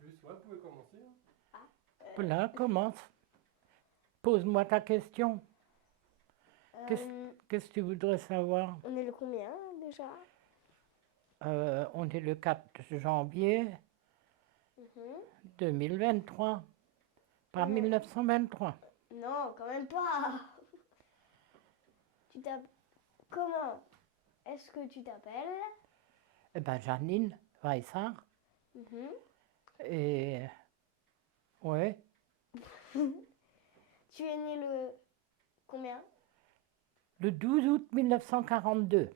plus. Ouais, vous pouvez commencer. Hein. Voilà, commence. Pose-moi ta question. Qu'est-ce Euh, qu'est-ce que tu voudrais savoir? on est le combien déjà? On est le 4 janvier Mhm. 2023, pas Ouais. 1923. Non, quand même pas. Tu t'appelles comment est-ce que tu t'appelles? Eh ben, Janine Weissard. Mhm. Et ouais, Tu es né le combien? le 12 août 1942,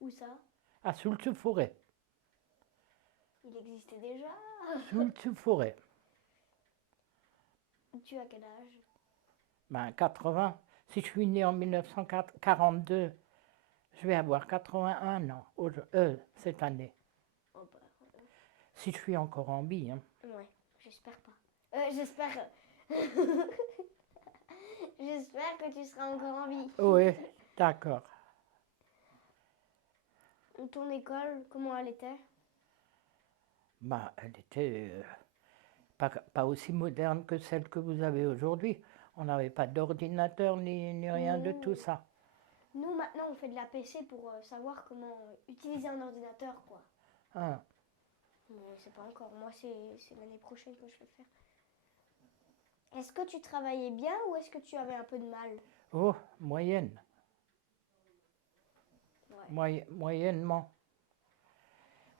Où ça? à Soultz-Forêt. Il existait déjà? Soultz-Forêt. Tu as quel âge? Ben, 80. Si je suis né en 1942, je vais avoir 81 ans cette année. Oh bah, Si je suis encore en vie. Hein. ouais, j'espère pas. J'espère. J'espère que tu seras encore en vie. Oui, d'accord. Ton école, comment elle était? Ben, elle était pas aussi moderne que celle que vous avez aujourd'hui. On n'avait pas d'ordinateur ni rien de tout Nous, ça. nous, maintenant, on fait de la PC pour savoir comment utiliser un ordinateur, quoi. Hein. Mais c'est pas encore. Moi, c'est l'année prochaine que je vais le faire. Est-ce que tu travaillais bien ou est-ce que tu avais un peu de mal? Oh, moyenne. Ouais. Moyennement.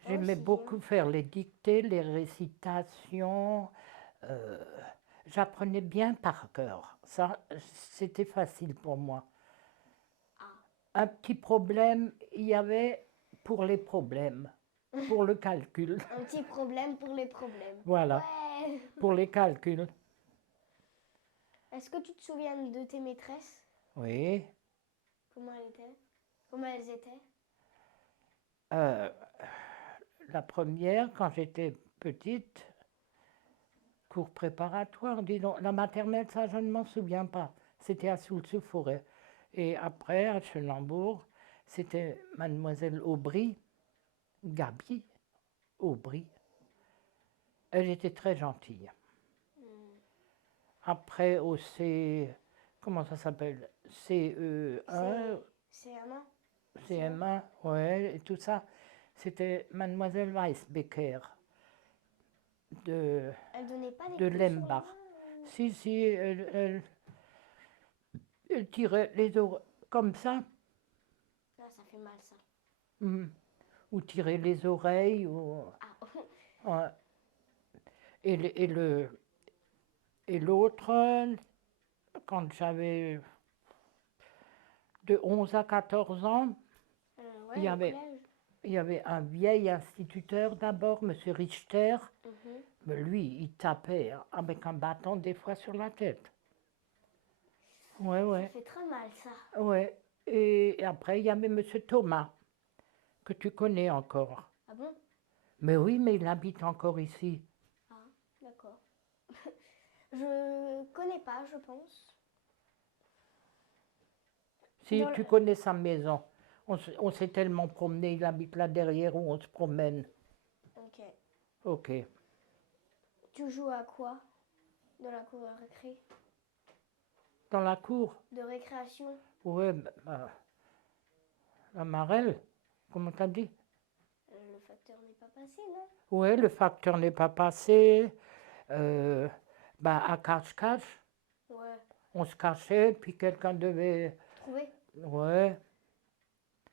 Moi J'aimais aussi, beaucoup hein. faire les dictées, les récitations. euh, J'apprenais bien par cœur. Ça, c'était facile pour moi. Ah. Un petit problème, il y avait pour les problèmes, pour le calcul. Un petit problème pour les problèmes. Voilà, Ouais. pour les calculs. Est-ce que tu te souviens de tes maîtresses? Oui. Comment elles étaient? Comment elles étaient? Euh, la première, quand j'étais petite, cours préparatoire, dis donc. La maternelle, ça, je ne m'en souviens pas. C'était à Soultz-Forêt. Et après, à Chenambourg, c'était Mademoiselle Aubry, Gabi Aubry. Elle était très gentille. Hmm. Après, au comment ça s'appelle? CE1, C'est Amand? CM1, ouais, et tout ça. C'était Mademoiselle Weisbecker de, Elle donnait pas des de coups sur les Lembach. mains? Si, elle tirait les oreilles comme ça, Ah, ça fait mal ça. hmm, ou tirer les oreilles, Ah, ouais. Et, et l'autre, quand j'avais de 11 à 14 ans, il y ouais, au avait, collège. il y avait un vieil instituteur d'abord, Monsieur Richter, Mhm. mais lui, il tapait avec un bâton des fois sur la tête. Ouais, Ça ouais, fait très mal ça. ouais. Et après, il y avait Monsieur Thomas, que tu connais encore. Ah bon? Mais oui, mais il habite encore ici. Ah, d'accord. Je connais pas, je pense. Si Dans le... tu connais sa maison, on s'est tellement promené, il habite là derrière où on se promène. Ok. Ok. Tu joues à quoi dans la cour de récré? Dans la cour, De récréation? ouais, la marelle, comment t'as dit? Le facteur n'est pas passé, non? Ouais, le facteur n'est pas passé. À cache-cache, Ouais. on se cachait, puis quelqu'un devait. Trouvé? Ouais.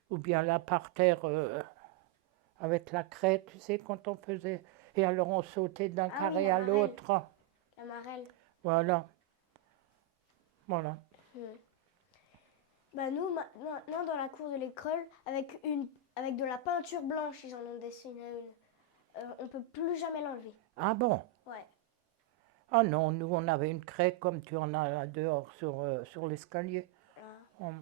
Ou bien là par terre, avec la crête, tu sais, quand on faisait. Et alors on sautait d'un Ah oui, carré la à marelle. l'autre. La marelle. Voilà. Voilà. Hmm. Bah nous, maintenant, dans la cour de l'école, avec de la peinture blanche, ils en ont dessiné une. On peut plus jamais l'enlever. Ah bon? Ouais. Ah non, nous on avait une craie comme tu en as là dehors sur l'escalier. Ah. On-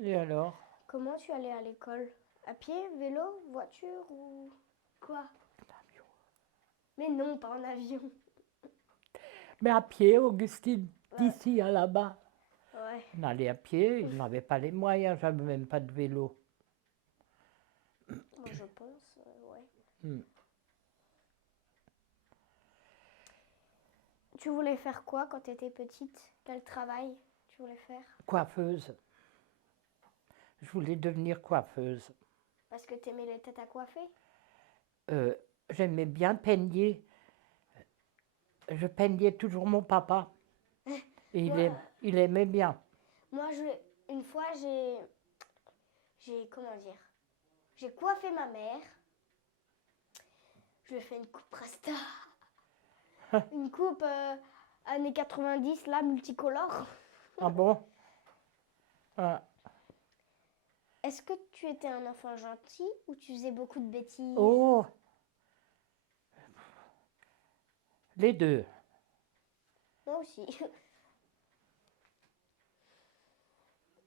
Et alors? Comment tu allais à l'école? À pied, vélo, voiture ou quoi? Mais non, pas en avion. Mais à pied, Augustine, Ouais. d'ici à là-bas. Ouais. On allait à pied, ils n'avaient pas les moyens, j'avais même pas de vélo. Moi, je pense, ouais. Hmm. Tu voulais faire quoi quand tu étais petite? Quel travail tu voulais faire? Coiffeuse. Je voulais devenir coiffeuse. Parce que tu aimais les têtes à coiffer? Euh, J'aimais bien peigner. Je peignais toujours mon papa. Et Moi, il aimait bien. moi une fois, comment dire, j'ai coiffé ma mère. Je lui ai fait une coupe rasta. Une coupe années 90, là, multicolore. Ah bon? Ah. Est-ce que tu étais un enfant gentil ou tu faisais beaucoup de bêtises? Oh, les deux. Moi aussi.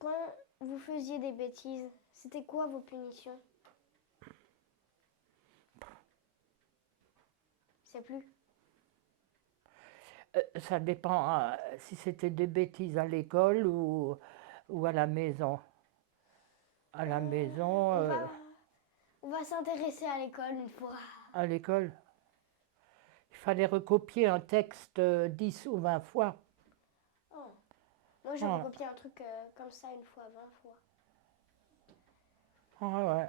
Quand vous faisiez des bêtises, c'était quoi vos punitions? Je sais plus. Ça dépend si c'était des bêtises à l'école ou à la maison. À la maison, On va s'intéresser à l'école une fois. à l'école, il fallait recopier un texte 10 ou 20 fois. Oh. Moi, j'ai Ah. recopié un truc comme ça une fois, 20 fois. Ah ouais,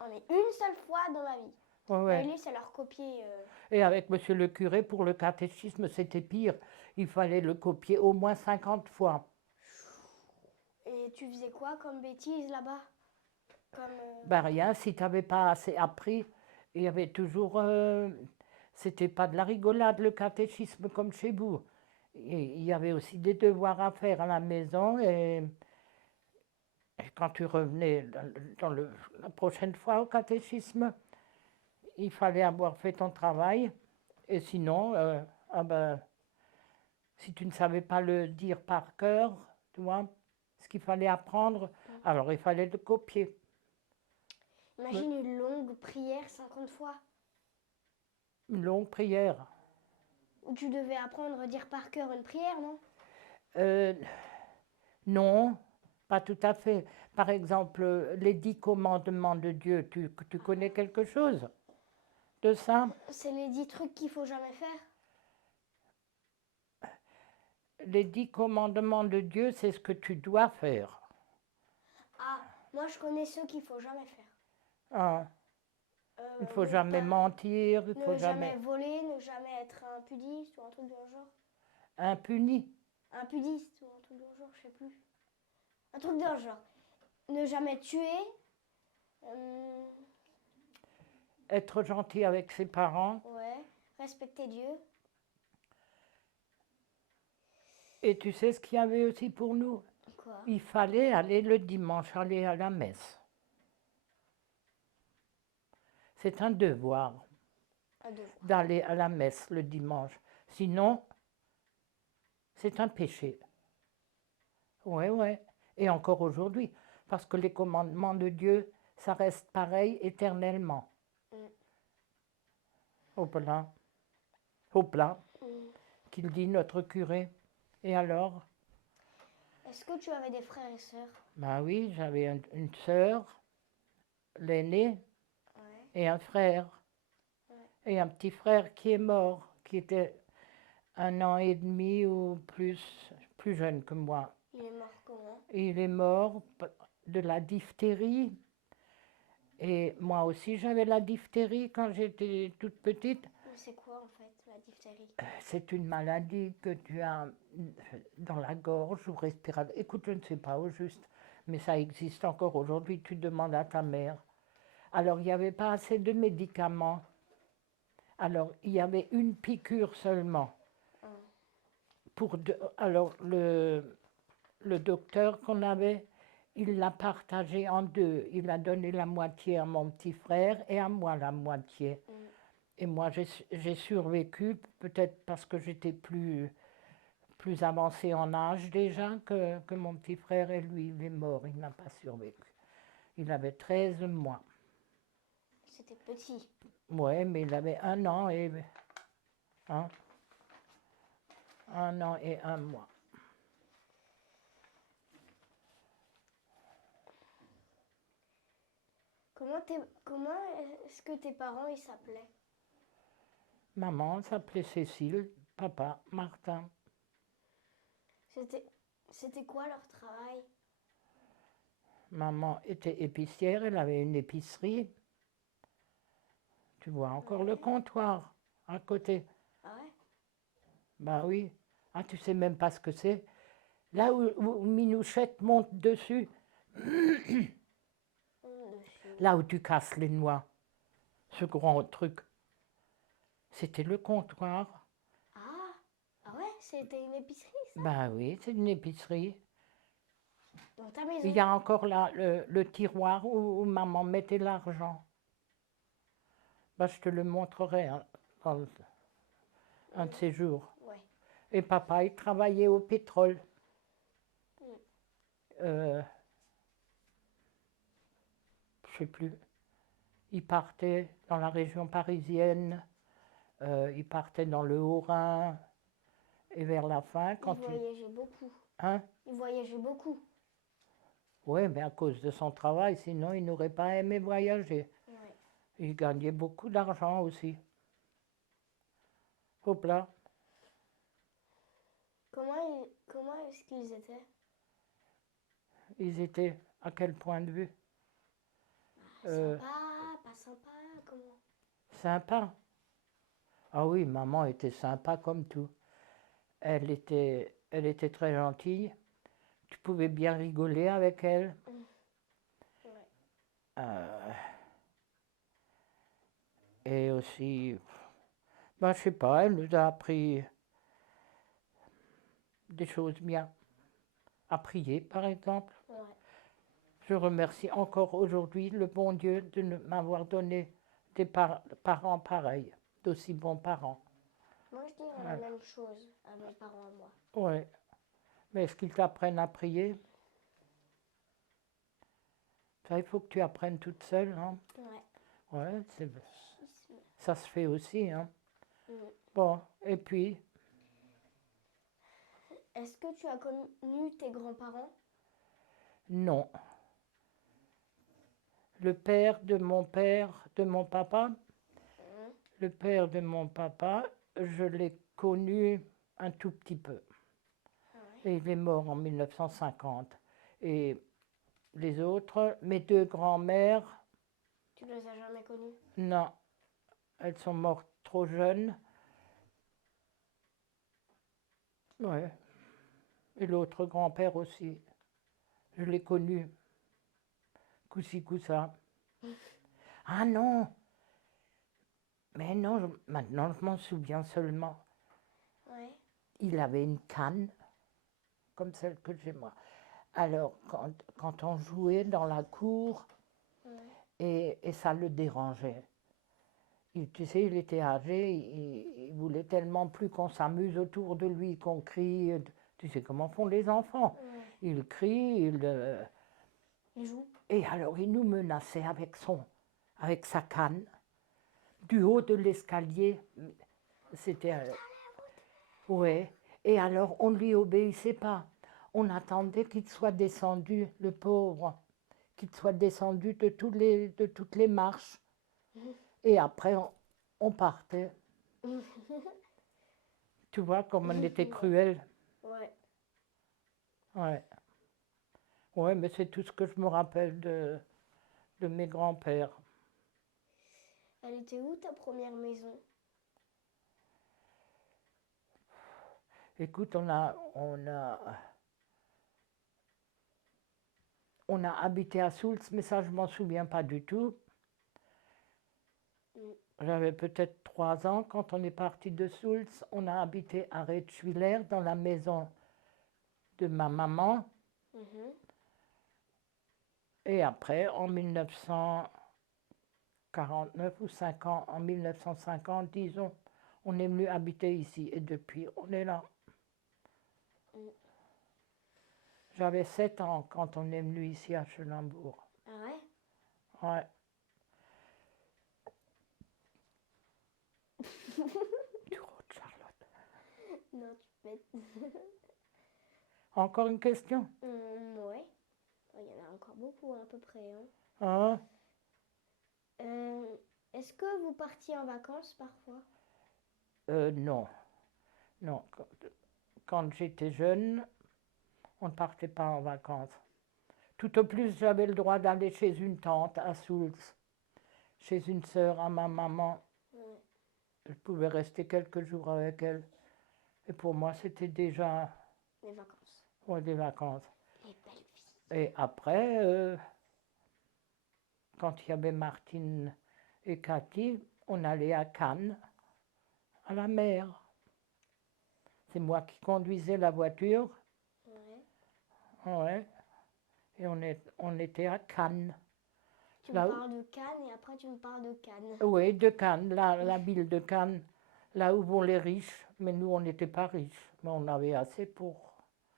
Oh, mais une seule fois dans ma vie. ouais, Ma ouais. livre, c'est leur copier. Et avec monsieur le curé, pour le catéchisme, c'était pire. Il fallait le copier au moins 50 fois. Et tu faisais quoi comme bêtise là-bas? Comme. Ben rien, si tu n'avais pas assez appris, il y avait toujours... c'était pas de la rigolade, le catéchisme, comme chez vous. Il y avait aussi des devoirs à faire à la maison et quand tu revenais la prochaine fois au catéchisme, il fallait avoir fait ton travail. Et sinon, ah ben, si tu ne savais pas le dire par cœur, tu vois, ce qu'il fallait apprendre, alors il fallait le copier. Imagine une longue prière 50 fois. Une longue prière. Où tu devais apprendre à dire par cœur une prière, non? Non, pas tout à fait. Par exemple, les 10 commandements de Dieu, tu connais quelque chose de ça? C'est les 10 trucs qu'il faut jamais faire. Les 10 commandements de Dieu, c'est ce que tu dois faire. Ah, moi je connais ceux qu'il faut jamais faire. Ah, il ne faut Ne jamais pas- mentir, il Ne faut jamais jamais voler, ne jamais être impudiste ou un truc dans le genre. impuni. Impudiste ou un truc dans le genre, je sais plus. Un truc dans le genre. Ne jamais tuer. Être gentil avec ses parents. Ouais. Respecter Dieu. Et tu sais ce qu'il y avait aussi pour nous? Quoi? Il fallait aller le dimanche, aller à la messe. C'est un devoir Un devoir. d'aller à la messe le dimanche. Sinon, c'est un péché. Ouais, ouais. Et encore aujourd'hui. Parce que les commandements de Dieu, ça reste pareil éternellement. Au plat. Au plat, qu'il dit notre curé. Et alors? Est-ce que tu avais des frères et sœurs? Ben oui, j'avais une sœur, l'aînée, Ouais. et un frère. Ouais. Et un petit frère qui est mort, qui était 1 an et demi ou plus jeune que moi. Il est mort comment? Et il est mort de la diphtérie. Et moi aussi, j'avais la diphtérie quand j'étais toute petite. C'est quoi en fait la diphtérie? C'est une maladie que tu as dans la gorge ou respiratoire. Écoute, je ne sais pas au juste, mais ça existe encore aujourd'hui. Tu demandes à ta mère. Alors, il n'y avait pas assez de médicaments. Alors, il y avait une piqûre seulement. Alors, le docteur qu'on avait, il l'a partagé en deux. Il a donné la moitié à mon petit frère et à moi la moitié. Et moi, j'ai survécu, peut-être parce que j'étais plus avancée en âge déjà que mon petit frère, et lui, il est mort, il n'a pas survécu. Il avait 13 mois. C'était petit. Oui, mais il avait 1 an et... Hein, 1 an et 1 mois. Comment est-ce que tes parents ils s'appelaient? Maman s'appelait Cécile, papa, Martin. C'était quoi leur travail? Maman était épicière, elle avait une épicerie. Tu vois encore le Ouais. comptoir à côté. Ah ouais? Bah oui. Ah, tu sais même pas ce que c'est. Là où Minouchette monte dessus, Dessus. là où tu casses les noix, ce grand truc, c'était le comptoir. Ah, ah ouais, c'était une épicerie, ça? Bah oui, c'est une épicerie. Dans ta Il maison? y a encore là le tiroir où maman mettait l'argent. Bah, je te le montrerai hein, dans un de ces jours. Ouais. Et papa, il travaillait au pétrole. Mm. Je sais plus. Il partait dans la région parisienne, il partait dans le Haut-Rhin, et vers la fin, Il voyageait beaucoup. Hein? Il voyageait beaucoup. Oui, mais à cause de son travail, sinon il n'aurait pas aimé voyager. Ouais. Il gagnait beaucoup d'argent aussi. Hop là. Comment est-ce qu'ils étaient? Ils étaient à quel point de vue? Sympa, pas sympa, comment? Sympa. Ah oui, maman était sympa comme tout. Elle était très gentille. Tu pouvais bien rigoler avec elle. Ouais. Euh, et aussi, ben, je sais pas, elle nous a appris des choses bien. À prier, par exemple. Ouais. Je remercie encore aujourd'hui le bon Dieu de m'avoir donné des parents pareils, d'aussi bons parents. Moi, je dirais la Voilà. même chose à mes parents, à moi. Oui. Mais est-ce qu'ils t'apprennent à prier? Ça, il faut que tu apprennes toute seule. Hein? Ouais. Ouais, Schisme. ça se fait aussi. Hein? Mm. Bon, et puis, Est-ce que tu as connu tes grands-parents? non. Le père, de mon papa, Mm. le père de mon papa, je l'ai connu un tout petit peu. Ah ouais. Et il est mort en 1950. Et les autres, mes deux grands-mères, Tu les as jamais connus? non, elles sont mortes trop jeunes. Ouais. Et l'autre grand-père aussi. Je l'ai connu. Coup-ci, coup-ça. Ah non! Mais non, maintenant je m'en souviens seulement. Ouais. Il avait une canne, comme celle que j'ai moi. Alors, quand on jouait dans la cour, Ouais. et ça le dérangeait. Tu sais, il était âgé, il voulait tellement plus qu'on s'amuse autour de lui, qu'on crie. Tu sais comment font les enfants. Ouais. Il crie, Il joue. et alors il nous menaçait avec sa canne, du haut de l'escalier. C'était... ouais. Et alors on ne lui obéissait pas. On attendait qu'il soit descendu, le pauvre, qu'il soit descendu de toutes les marches. Et après, on partait. Tu vois comme on était cruel. Ouais. Ouais. Ouais, mais c'est tout ce que je me rappelle de mes grands-pères. Elle était où ta première maison? Écoute, on a habité à Soultz, mais ça, je m'en souviens pas du tout. Mm. J'avais peut-être 3 ans quand on est parti de Soultz. On a habité à Retzschwiller, dans la maison de ma maman. Mhm. Et après, en 1949 ou 50, en 1950, disons, on est venu habiter ici. Et depuis, on est là. Mm. J'avais 7 ans quand on est venu ici à Chenambourg. Ah ouais? Ouais. Tu rôdes, Charlotte. Non, tu pètes. Encore une question? Ouais. Il y en a encore beaucoup à peu près. Hein. Hein? Est-ce que vous partiez en vacances parfois? Non. Non, quand j'étais jeune, on ne partait pas en vacances. Tout au plus, j'avais le droit d'aller chez une tante à Soultz, chez une sœur à ma maman. Ouais. Je pouvais rester quelques jours avec elle. Et pour moi, c'était déjà Les vacances. ouais, des vacances. Les belles filles. Et après, quand il y avait Martine et Cathy, on allait à Cannes, à la mer. C'est moi qui conduisais la voiture. Ouais. Ouais. Et on était à Cannes. Tu Là me où- parles de Cannes et après tu me parles de Cannes. Oui, de Cannes, la ville de Cannes, là où vont les riches. Mais nous, on n'était pas riches, mais on avait assez Pour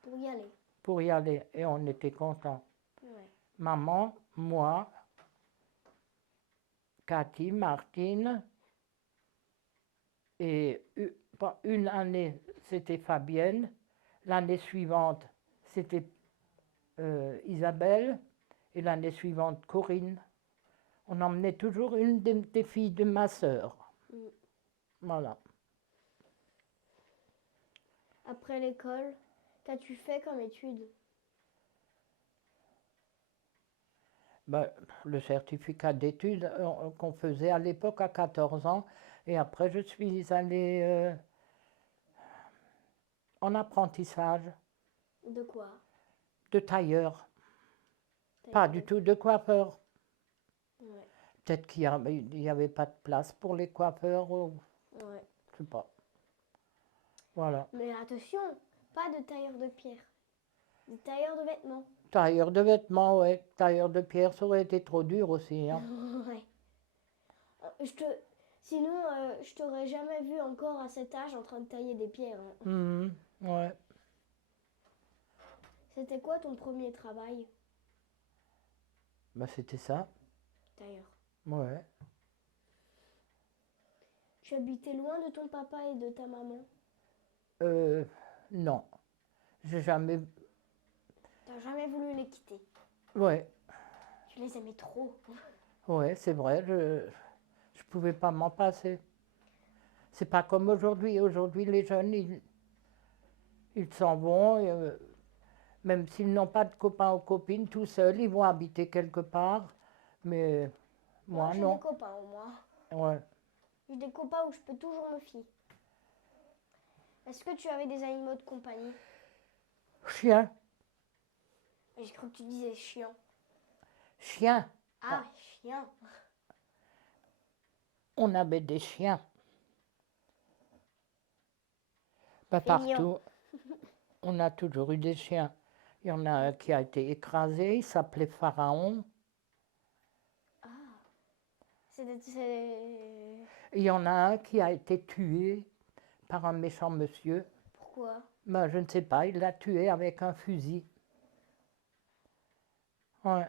y aller. pour y aller. Et on était contents. Ouais. Maman, moi, Cathy, Martine, et une année, c'était Fabienne. L'année suivante, c'était Isabelle. Et l'année suivante, Corinne. On emmenait toujours une des filles de ma sœur. Mm. Voilà. Après l'école, qu'as-tu fait comme études? Ben, le certificat d'études qu'on faisait à l'époque à 14 ans. Et après, je suis allée en apprentissage De quoi? de tailleur. T'as Pas été- du tout de coiffeur. Ouais. Peut-être qu'il n'y avait pas de place pour les coiffeurs, ou Ouais. je sais pas. Voilà. Mais attention, pas de tailleur de pierre. De tailleur de vêtements. Tailleur de vêtements, ouais. Tailleur de pierre, ça aurait été trop dur aussi. Hein. Ouais. Sinon, je t'aurais jamais vu encore à cet âge en train de tailler des pierres. Hein. Ouais. C'était quoi ton premier travail? Ben, c'était ça. Tailleur. Ouais. Tu habitais loin de ton papa et de ta maman? Non. J'ai jamais. T'as jamais voulu les quitter. Ouais. Tu les aimais trop. Ouais, c'est vrai. Je pouvais pas m'en passer. C'est pas comme aujourd'hui. Aujourd'hui, les jeunes, ils s'en vont. Même s'ils n'ont pas de copains ou copines, tout seuls, ils vont habiter quelque part. Mais moi, J'ai non. des copains au moins. Ouais. J'ai des copains où je peux toujours me fier. Est-ce que tu avais des animaux de compagnie? Chien. J'ai cru que tu disais chien. Chien. Ah, chien. On avait des chiens. Pas C'est mignon. partout. On a toujours eu des chiens. Il y en a un qui a été écrasé, il s'appelait Pharaon. Ah. Il y en a un qui a été tué par un méchant monsieur. Pourquoi? Ben, je ne sais pas, il l'a tué avec un fusil. Ouais.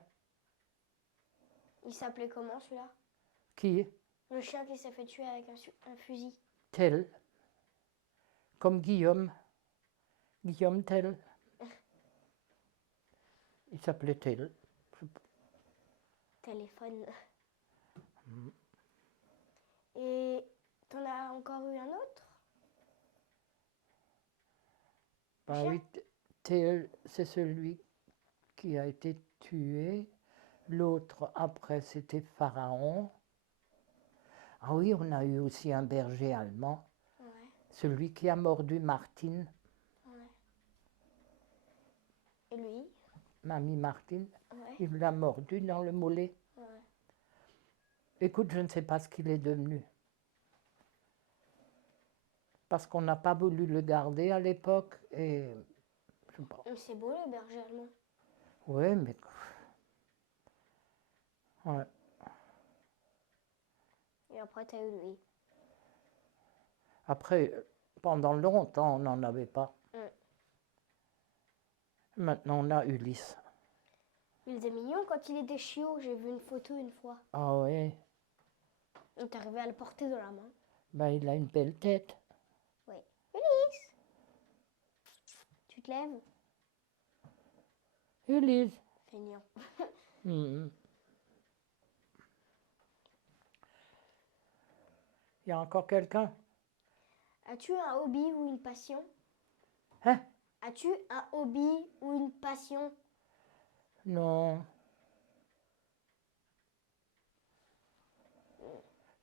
Il s'appelait comment celui-là? Qui? Le chien qui s'est fait tuer avec un fusil. Tell. Comme Guillaume. Guillaume Tell. Il s'appelait Tell. Téléphone. Et t'en as encore eu un autre? Ben Chien? oui, Tell, c'est celui qui a été tué. L'autre, après, c'était Pharaon. Ah oui, on a eu aussi un berger allemand. Ouais. Celui qui a mordu Martine, Ouais. Et lui? mamie Martine, Ouais. il l'a mordu dans le mollet. Ouais. Écoute, je ne sais pas ce qu'il est devenu. Parce qu'on n'a pas voulu le garder à l'époque et je sais pas. C'est beau les bergers allemands. Ouais, mais ouais. Et après t'as eu lui. Après, pendant longtemps, on n'en avait pas. Maintenant, on a Ulysse. Il était mignon quand il était chiot. J'ai vu une photo une fois. Ah oui, On est arrivé à le porter de la main. ben, il a une belle tête. Oui. Ulysse! Tu te lèves? Ulysse. Feignant. Mhm. Il y a encore quelqu'un? As-tu un hobby ou une passion? Hein? As-tu un hobby ou une passion? Non.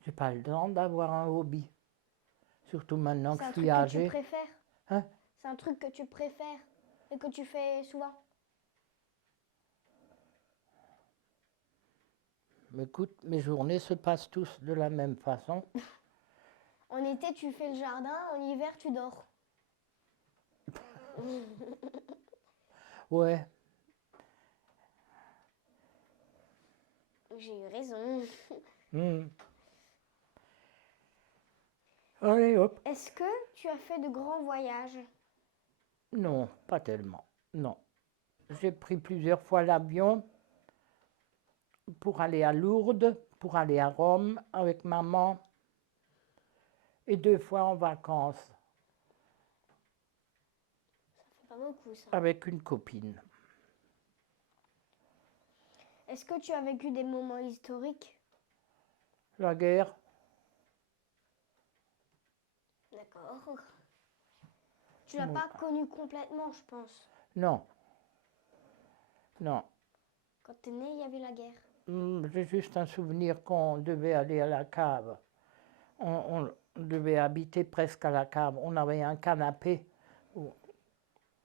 J'ai pas le temps d'avoir un hobby. Surtout maintenant C'est que un je truc suis que tu âgée. préfères? Hein? C'est un truc que tu préfères et que tu fais souvent? Mais écoute, mes journées se passent tous de la même façon. En été, tu fais le jardin, en hiver, tu dors. Ouais. J'ai eu raison. Hmm. Allez, hop. Est-ce que tu as fait de grands voyages? Non, pas tellement. Non. J'ai pris plusieurs fois l'avion pour aller à Lourdes, pour aller à Rome avec maman et 2 fois en vacances C'est pas beaucoup ça. avec une copine. Est-ce que tu as vécu des moments historiques? La guerre, D'accord. Tu l'as Bon. pas connu complètement, je pense. non. Non. Quand t'es né, il y avait la guerre. J'ai juste un souvenir qu'on devait aller à la cave. On devait habiter presque à la cave. On avait un canapé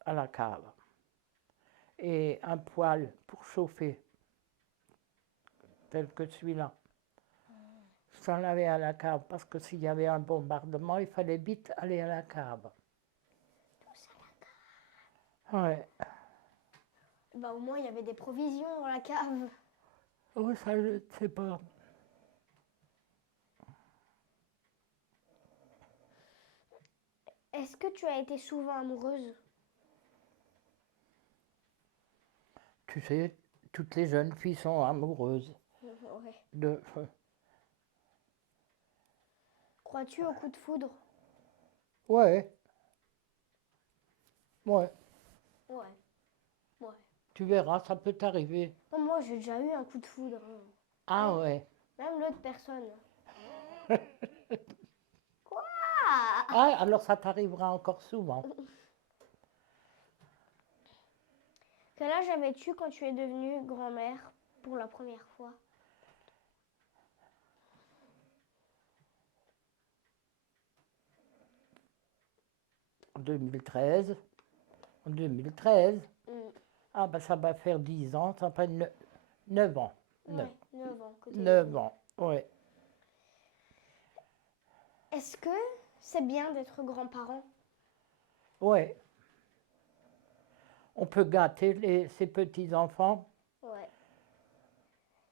à la cave et un poêle pour chauffer, tel que celui-là. Ça, on avait à la cave parce que s'il y avait un bombardement, il fallait vite aller à la cave. Ouais. Bah, au moins, il y avait des provisions dans la cave. Oh, ça, je ne sais pas. Est-ce que tu as été souvent amoureuse? Tu sais, toutes les jeunes filles sont amoureuses Ouais. de. Crois-tu au coup de foudre? Ouais. Ouais. Ouais. Ouais. Tu verras, ça peut t'arriver. Non, moi, j'ai déjà eu un coup de foudre, hein. Ah ouais. Même l'autre personne. Quoi? Ah, alors ça t'arrivera encore souvent. Quel âge avais-tu quand tu es devenue grand-mère pour la première fois? En 2013. En 2013. Mm. Ah ben ça va faire 10 ans, ça fait 9 ans. Ouais, 9 ans. que t'es 9 devenue. ans, ouais. Est-ce que c'est bien d'être grand-parent? Ouais. On peut gâter ses petits-enfants. Ouais.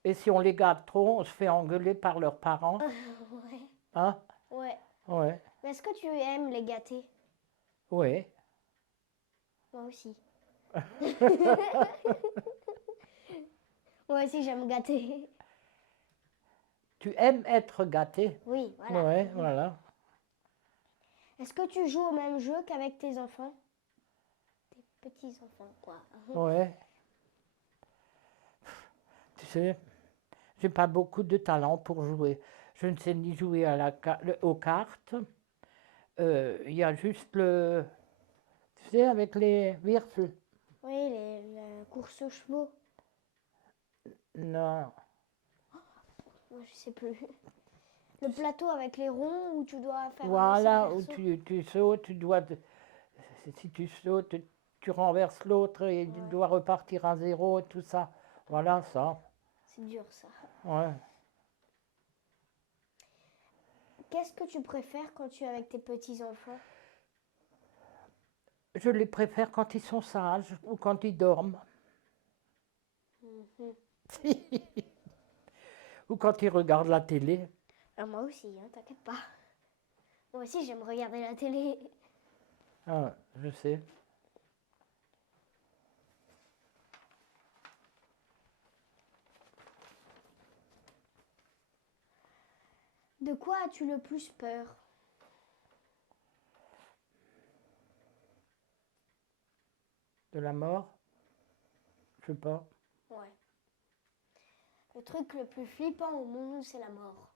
Et si on les gâte trop, on se fait engueuler par leurs parents. Ouais. Hein? Ouais. Ouais. Mais est-ce que tu aimes les gâter? Ouais. Moi aussi. Moi aussi, j'aime gâter. Tu aimes être gâté? Oui, voilà. Ouais, voilà. Est-ce que tu joues au même jeu qu'avec tes enfants? Tes petits-enfants, quoi. Ouais. Tu sais, j'ai pas beaucoup de talent pour jouer. Je ne sais ni jouer aux cartes. Il y a juste le. Tu sais, avec les virtues. Oui, la course aux chevaux. Non. Moi, je sais plus. Le plateau avec les ronds où tu dois faire Voilà, un où saut. tu sautes, tu dois. Si tu sautes, tu renverses l'autre et tu Ouais. dois repartir à zéro et tout ça. Voilà ça. C'est dur, ça. Ouais. Qu'est-ce que tu préfères quand tu es avec tes petits-enfants? Je les préfère quand ils sont sages ou quand ils dorment. Mhm. Ou quand ils regardent la télé. Ah, moi aussi, hein, t'inquiète pas. Moi aussi, j'aime regarder la télé. Ah, je sais. De quoi as-tu le plus peur? De la mort? Je sais pas. Ouais. Le truc le plus flippant au monde, c'est la mort.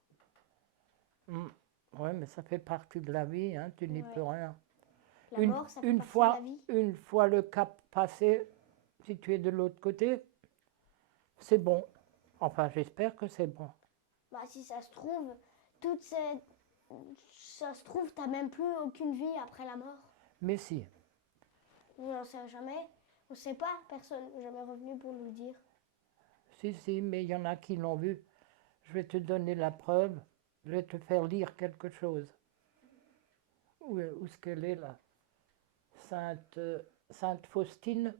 Ouais, Ouais, mais ça fait partie de la vie, hein, tu n'y Ouais. peux rien. La mort, ça fait une partie fois, de la vie. une fois le cap passé, si tu es de l'autre côté, c'est bon. Enfin, j'espère que c'est bon. Bah, si ça se trouve, toute cette... Ça se trouve, t'as même plus aucune vie après la mort. Mais si, On n'en sait jamais. On sait pas, personne n'est jamais revenu pour nous dire. si, mais il y en a qui l'ont vu. Je vais te donner la preuve. Je vais te faire lire quelque chose. Où est-ce qu'elle est là? Sainte Faustine.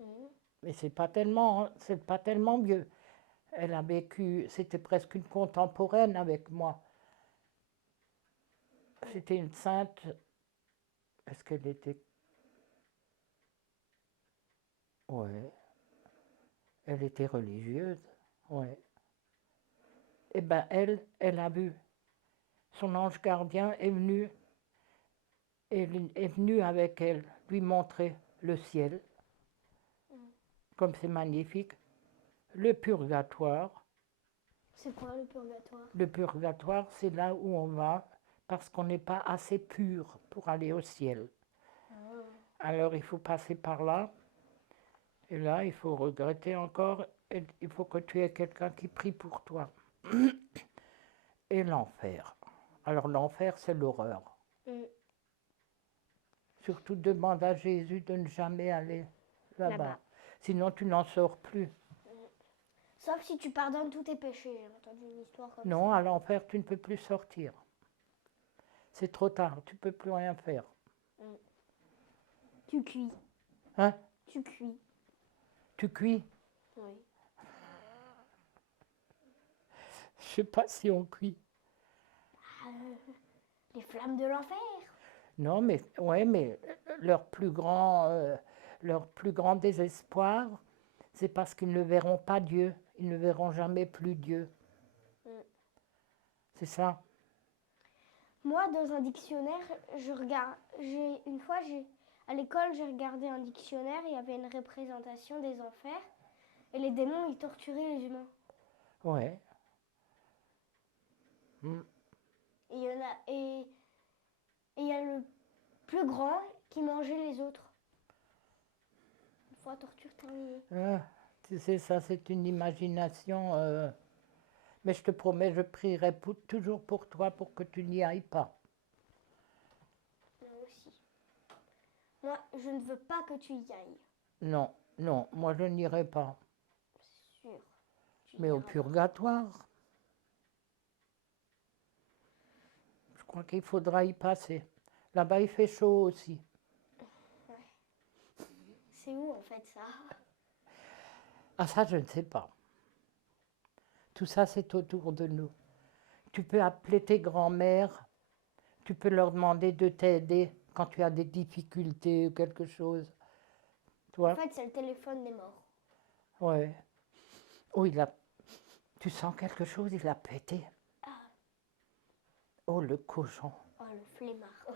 Mhm. Mais c'est pas tellement, hein, c'est pas tellement vieux. Elle a vécu, c'était presque une contemporaine avec moi. C'était une sainte. Est-ce qu'elle était? Ouais. Elle était religieuse. Ouais. Eh ben elle a vu. Son ange gardien est venu avec elle, lui montrer le ciel, comme c'est magnifique, le purgatoire. C'est quoi le purgatoire? Le purgatoire, c'est là où on va parce qu'on n'est pas assez pur pour aller au ciel. Alors il faut passer par là. Et là, il faut regretter encore. Et il faut que tu aies quelqu'un qui prie pour toi. Et l'enfer. Alors l'enfer, c'est l'horreur. Mm. Surtout demande à Jésus de ne jamais aller là-bas. Là-bas. Sinon, tu n'en sors plus. Sauf si tu pardonnes tous tes péchés. J'ai entendu une histoire comme Non, ça. à l'enfer, tu ne peux plus sortir. C'est trop tard, tu ne peux plus rien faire. Tu cuis. Hein? Tu cuis. Tu cuis? Oui. Je ne sais pas si on cuit. Les flammes de l'enfer. Non, mais, ouais, mais leur plus grand désespoir, c'est parce qu'ils ne verront pas Dieu. Ils ne verront jamais plus Dieu. C'est ça. Moi, dans un dictionnaire, à l'école, j'ai regardé un dictionnaire, il y avait une représentation des enfers, et les démons, ils torturaient les humains. Ouais. Et il y a le plus grand qui mangeait les autres. Une fois torture terminée. Ah, tu sais, ça, c'est une imagination. Mais je te promets, je prierai toujours pour toi pour que tu n'y ailles pas. Moi aussi. Moi, je ne veux pas que tu y ailles. Non, non, moi je n'irai pas. C'est sûr. Tu Mais au n'iras pas. purgatoire, je crois qu'il faudra y passer. Là-bas, il fait chaud aussi. C'est où en fait ça? Ah, ça, je ne sais pas. Tout ça, c'est autour de nous. Tu peux appeler tes grands-mères, tu peux leur demander de t'aider quand tu as des difficultés ou quelque chose. Toi? En fait, c'est le téléphone des morts. Ouais. Oh, tu sens quelque chose, il a pété. Oh, le cochon. Oh, le flemmard.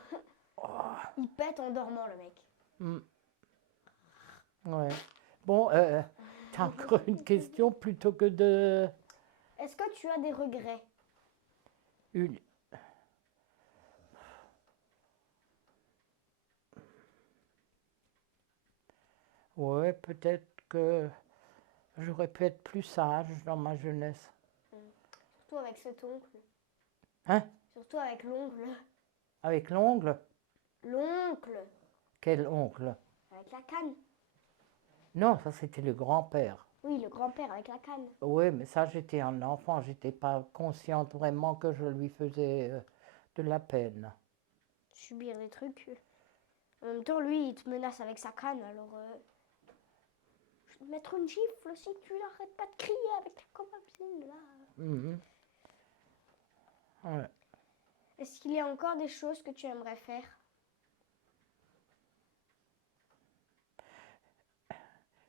Il pète en dormant, le mec. Ouais. Bon, t'as encore une question plutôt que de... Est-ce que tu as des regrets? Une. Ouais, peut-être que j'aurais pu être plus sage dans ma jeunesse. Surtout avec cet oncle. Hein? Surtout avec l'ongle. Avec l'ongle? L'oncle. Quel ongle? Avec la canne. Non, ça c'était le grand-père. Oui, le grand-père avec la canne. Oui, mais ça j'étais un enfant, j'étais pas consciente vraiment que je lui faisais de la peine. Subir des trucs. En même temps, lui, il te menace avec sa canne, alors... je vais te mettre une gifle si tu n'arrêtes pas de crier avec ta copine, là. Mhm. Ouais. Est-ce qu'il y a encore des choses que tu aimerais faire?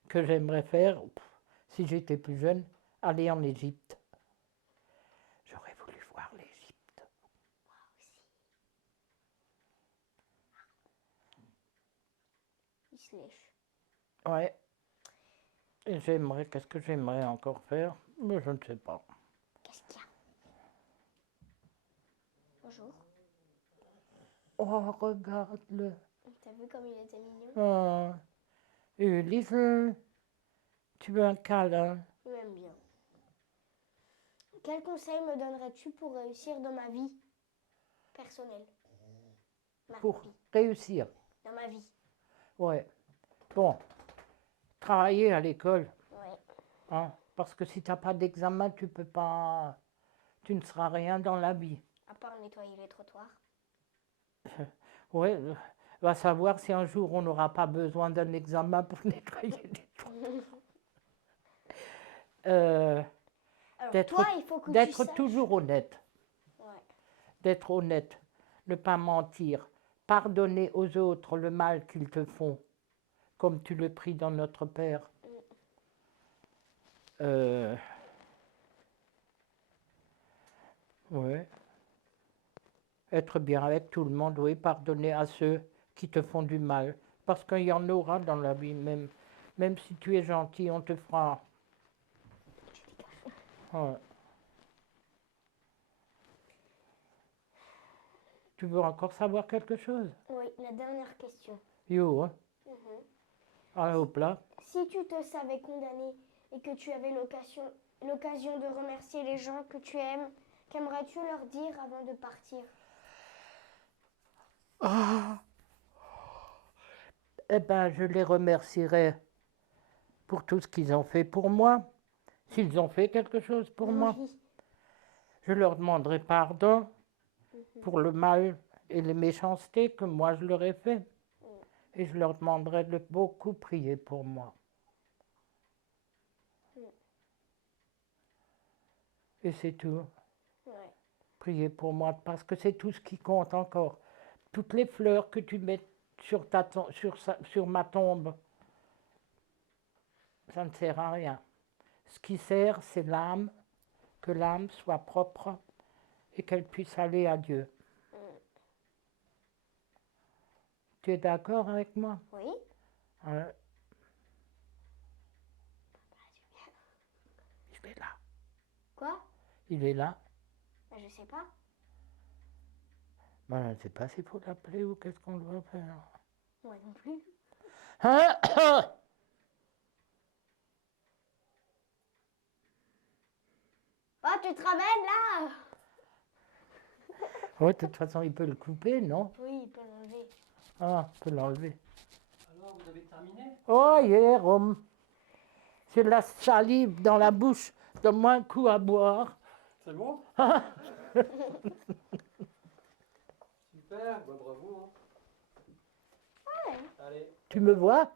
Que j'aimerais faire, si j'étais plus jeune, aller en Égypte. J'aurais voulu voir l'Égypte. Moi aussi. Il se lèche. Ouais. Et qu'est-ce que j'aimerais encore faire? Mais je ne sais pas. Qu'est-ce qu'il y a? jour. Oh, regarde-le. T'as vu comme il était mignon? Oh. Ulysse, tu veux un câlin? Il m'aime bien. Quel conseil me donnerais-tu pour réussir dans ma vie personnelle? Ma Pour vie. réussir. Dans ma vie. Ouais. Bon, travailler à l'école, Ouais. hein, parce que si tu n'as pas d'examen, tu peux pas, tu ne seras rien dans la vie. À part nettoyer les trottoirs. Ouais, va savoir si un jour on n'aura pas besoin d'un examen pour nettoyer les trous. Alors D'être toi, il faut que tu d'être saches. toujours honnête, Ouais. d'être honnête, ne pas mentir, pardonner aux autres le mal qu'ils te font, comme tu le pries dans notre Père. Ouais. Être bien avec tout le monde, oui, pardonner à ceux qui te font du mal. Parce qu'il y en aura dans la vie, même si tu es gentil, on te fera. Ouais. Tu veux encore savoir quelque chose? Oui, la dernière question. Yo, hein? Mhm. Allez au plat. Si tu te savais condamné et que tu avais l'occasion de remercier les gens que tu aimes, qu'aimerais-tu leur dire avant de partir? Eh ben, je les remercierai pour tout ce qu'ils ont fait pour moi. S'ils ont fait quelque chose pour moi, Oui. je leur demanderai pardon pour le mal et les méchancetés que moi je leur ai fait. Et je leur demanderai de beaucoup prier pour moi. Et c'est tout. Ouais. Prier pour moi, parce que c'est tout ce qui compte encore. Toutes les fleurs que tu mets sur ma tombe, ça ne sert à rien. Ce qui sert, c'est l'âme, que l'âme soit propre et qu'elle puisse aller à Dieu. Tu es d'accord avec moi? Oui. Hein? Il est là. Quoi? Il est là. Ben, je sais pas. Ben, je ne sais pas s'il faut l'appeler ou qu'est-ce qu'on doit faire. Moi non plus. Hein? Oh, tu te ramènes là? Oui, de toute façon, il peut le couper, non? Oui, il peut l'enlever. Ah, il peut l'enlever. Alors, vous avez terminé? Oh, hier, j'ai de la salive dans la bouche. Donne-moi un coup à boire. C'est bon? Super, bah bravo. Hein. Ouais. Allez. Tu me vois?